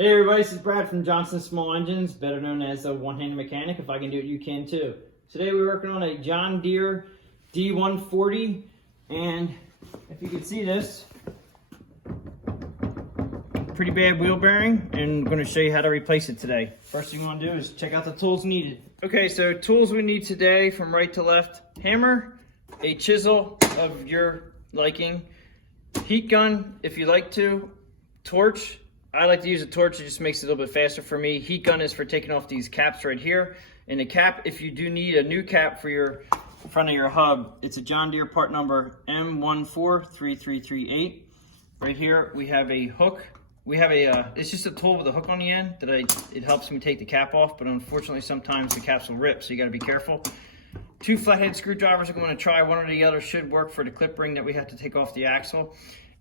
Hey everybody, this is Brad from Johnson Small Engines, better known as a one-handed mechanic. If I can do it, you can too. Today we're working on a John Deere D140, and if you can see this, pretty bad wheel bearing, and I'm going to show you how to replace it today. First thing you want to do is check out the tools needed. Okay, so tools we need today from right to left: hammer, a chisel of your liking, heat gun if you like to, torch. I like to use a torch, it just makes it a little bit faster for me. Heat gun is for taking off these caps right here. And the cap, if you do need a new cap for your front of your hub, it's a John Deere part number M143338. Right here we have a hook. We have a, it's just a tool with a hook on the end that it helps me take the cap off, but unfortunately sometimes the caps will rip, so you gotta be careful. 2 flathead screwdrivers I'm gonna try, one or the other should work for the clip ring that we have to take off the axle.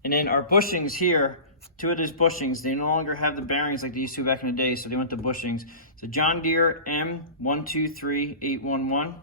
And then our bushings here, 2 of these bushings, they no longer have the bearings like they used to back in the day, so they went to bushings. So John Deere M123811,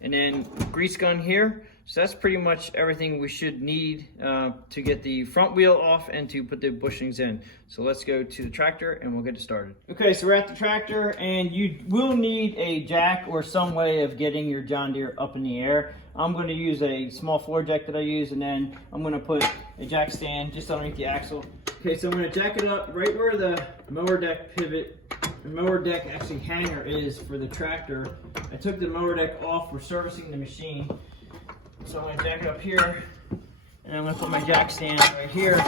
and then grease gun here. So that's pretty much everything we should need to get the front wheel off and to put the bushings in. So let's go to the tractor and we'll get it started. Okay, so we're at the tractor, and you will need a jack or some way of getting your John Deere up in the air. I'm going to use a small floor jack that I use, and then I'm going to put a jack stand just underneath the axle. Okay, so I'm going to jack it up right where the mower deck pivot, the mower deck actually hanger is for the tractor. I took the mower deck off for servicing the machine. So I'm going to jack it up here, and I'm going to put my jack stand right here,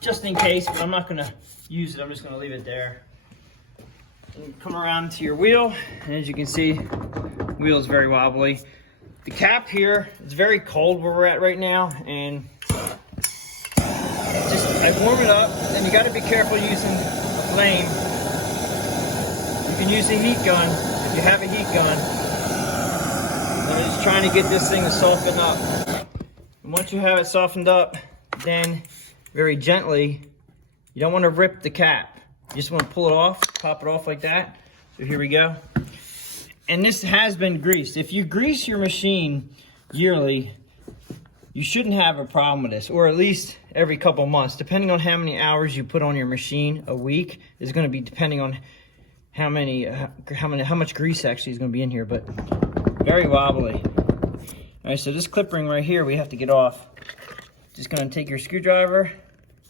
just in case, but I'm not going to use it, I'm just going to leave it there. And come around to your wheel, and as you can see, the wheel is very wobbly. The cap here, it's very cold where we're at right now, and I warm it up, and you got to be careful using a flame. You can use a heat gun if you have a heat gun. I'm just trying to get this thing to soften up. And once you have it softened up, then very gently, you don't want to rip the cap. You just want to pull it off, pop it off like that. So here we go. And this has been greased. If you grease your machine yearly, you shouldn't have a problem with this, or at least every couple months, depending on how many hours you put on your machine a week is going to be depending on how much grease actually is going to be in here, but very wobbly. All right, so this clip ring right here we have to get off. Just going to take your screwdriver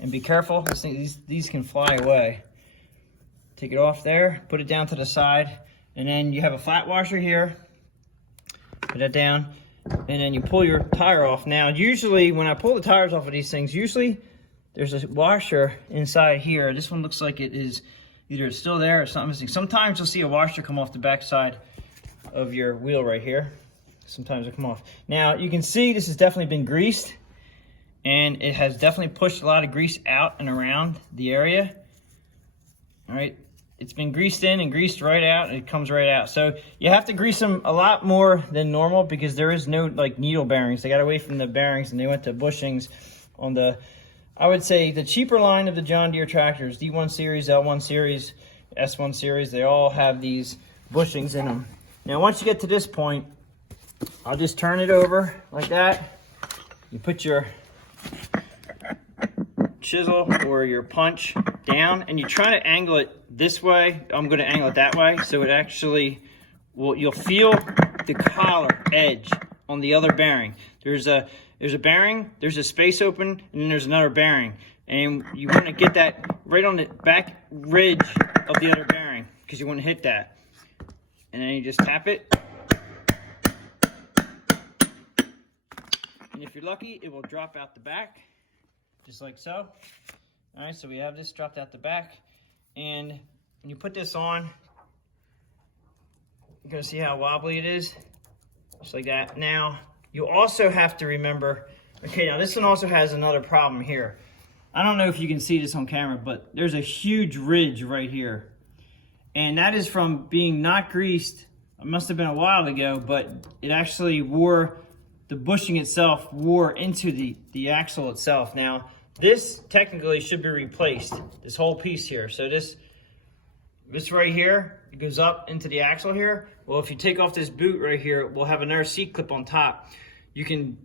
and be careful. These can fly away. Take it off there, put it down to the side, and then you have a flat washer here. Put that down. And then you pull your tire off. Now, usually when I pull the tires off of these things, usually there's a washer inside here. This one looks like it is either it's still there or something missing. Sometimes you'll see a washer come off the back side of your wheel right here. Sometimes it come off. Now, you can see this has definitely been greased, and it has definitely pushed a lot of grease out and around the area. All right. It's been greased in and greased right out, and it comes right out. So you have to grease them a lot more than normal because there is no like needle bearings. They got away from the bearings and they went to bushings on the, I would say, the cheaper line of the John Deere tractors. D1 series, L1 series, S1 series, they all have these bushings in them. Now once you get to this point, I'll just turn it over like that. You put your chisel or your punch down, and you try to angle it this way. I'm going to angle it that way, so it actually will, you'll feel the collar edge on the other bearing. There's a bearing, there's a space open, and then there's another bearing, and you want to get that right on the back ridge of the other bearing because you want to hit that, and then you just tap it, and if you're lucky, it will drop out the back just like so. All right, so we have this dropped out the back, and when you put this on, you're gonna see how wobbly it is, just like that. Now, you also have to remember, okay, now this one also has another problem here. I don't know if you can see this on camera, but there's a huge ridge right here, and that is from being not greased. It must have been a while ago, but it actually wore, the bushing itself wore into the axle itself. Now, this technically should be replaced, this whole piece here. So this right here, it goes up into the axle here. Well, if you take off this boot right here, we'll have another seat clip on top. You can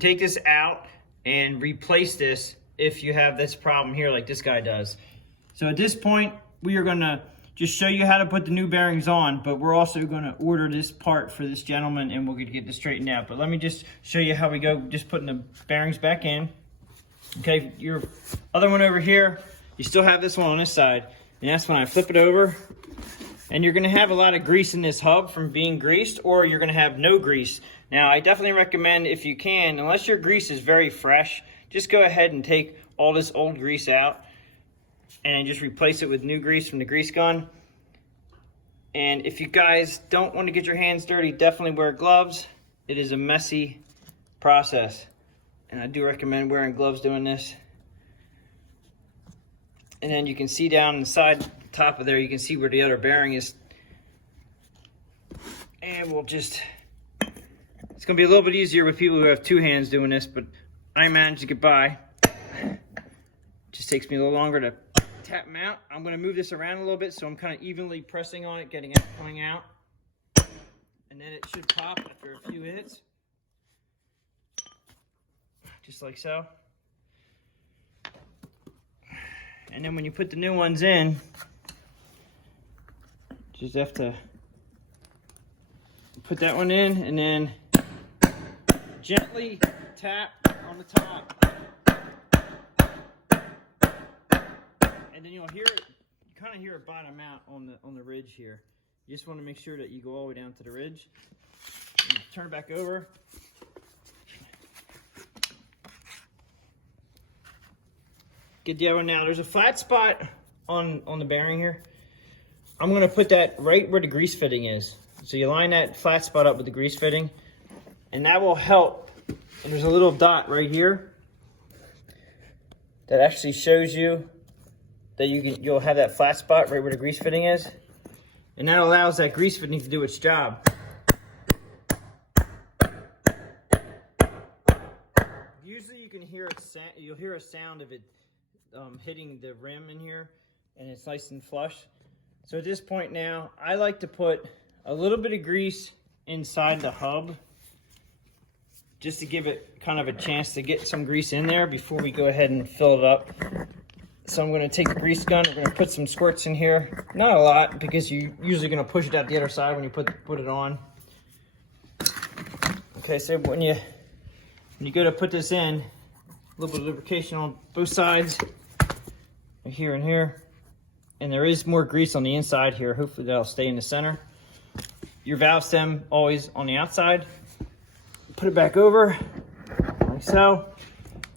take this out and replace this if you have this problem here like this guy does. So at this point, we are gonna just show you how to put the new bearings on, but we're also gonna order this part for this gentleman and we're gonna get this straightened out. But let me just show you how we go, just putting the bearings back in. Okay, your other one over here, you still have this one on this side, and that's when I flip it over. And you're gonna have a lot of grease in this hub from being greased, or you're gonna have no grease. Now, I definitely recommend, if you can, unless your grease is very fresh, just go ahead and take all this old grease out and just replace it with new grease from the grease gun. And if you guys don't want to get your hands dirty, definitely wear gloves. It is a messy process, and I do recommend wearing gloves doing this. And then you can see down inside the top of there, you can see where the other bearing is. And we'll just, it's gonna be a little bit easier with people who have two hands doing this, but I managed to get by. Just takes me a little longer to tap them out. I'm gonna move this around a little bit so I'm kind of evenly pressing on it, getting it coming out. And then it should pop after a few hits. Just like so. And then when you put the new ones in, just have to put that one in and then gently tap on the top. And then you'll hear it, you kind of hear it bottom out on the ridge here. You just want to make sure that you go all the way down to the ridge. And turn it back over. Get the other one now. There's a flat spot on the bearing here. I'm going to put that right where the grease fitting is. So you line that flat spot up with the grease fitting, and that will help. And there's a little dot right here that actually shows you that you'll have that flat spot right where the grease fitting is, and that allows that grease fitting to do its job. Usually you can hear you'll hear a sound of it hitting the rim in here, and it's nice and flush. So at this point now, I like to put a little bit of grease inside the hub just to give it kind of a chance to get some grease in there before we go ahead and fill it up. So I'm going to take the grease gun, we're going to put some squirts in here. Not a lot, because you're usually going to push it out the other side when you put it on. Okay, so when you go to put this in, a little bit of lubrication on both sides, here and here. And there is more grease on the inside here. Hopefully that'll stay in the center. Your valve stem always on the outside. Put it back over, like so.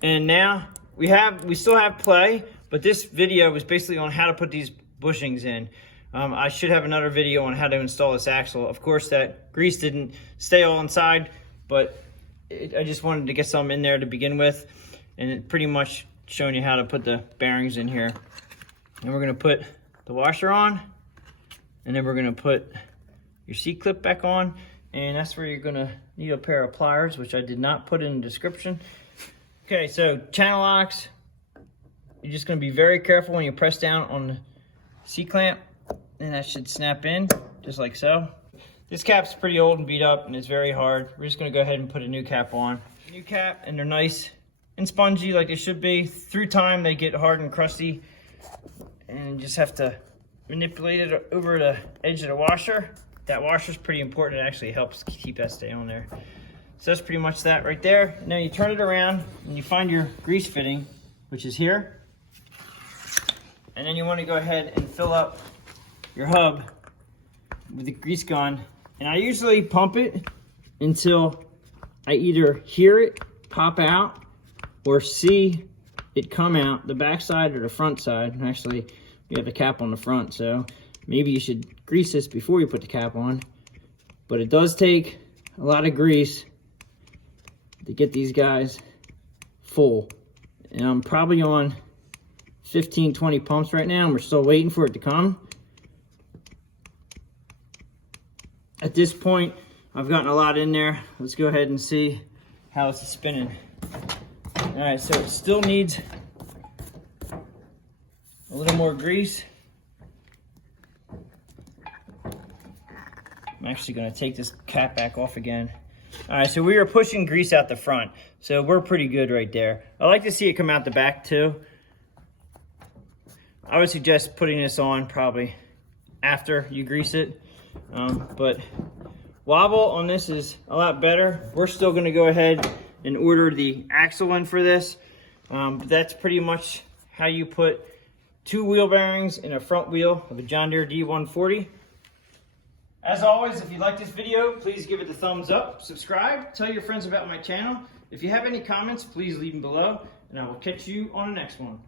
And now we still have play, but this video was basically on how to put these bushings in. I should have another video on how to install this axle. Of course, that grease didn't stay all inside, but I just wanted to get some in there to begin with, and it pretty much showing you how to put the bearings in here. And we're gonna put the washer on, and then we're gonna put your C-clip back on, and that's where you're gonna need a pair of pliers, which I did not put in the description. Okay, so channel locks, you're just gonna be very careful when you press down on the C-clamp, and that should snap in, just like so. This cap's pretty old and beat up, and it's very hard. We're just gonna go ahead and put a new cap on. New cap, and they're nice and spongy like they should be. Through time, they get hard and crusty, and you just have to manipulate it over the edge of the washer. That washer's pretty important. It actually helps keep that stay on there. So that's pretty much that right there. Now you turn it around and you find your grease fitting, which is here. And then you want to go ahead and fill up your hub with the grease gun. And I usually pump it until I either hear it pop out or see it come out the back side or the front side. And actually, we have the cap on the front, so maybe you should grease this before you put the cap on. But it does take a lot of grease to get these guys full. And I'm probably on 15, 20 pumps right now, and we're still waiting for it to come. At this point, I've gotten a lot in there. Let's go ahead and see how it's spinning. All right, so it still needs a little more grease. I'm actually gonna take this cap back off again. All right, so we are pushing grease out the front, so we're pretty good right there. I like to see it come out the back too. I would suggest putting this on probably after you grease it. But wobble on this is a lot better. We're still going to go ahead and order the axle in for this. But that's pretty much how you put 2 wheel bearings in a front wheel of a John Deere D140. As always, if you like this video, please give it the thumbs up, subscribe, tell your friends about my channel. If you have any comments, please leave them below, and I will catch you on the next one.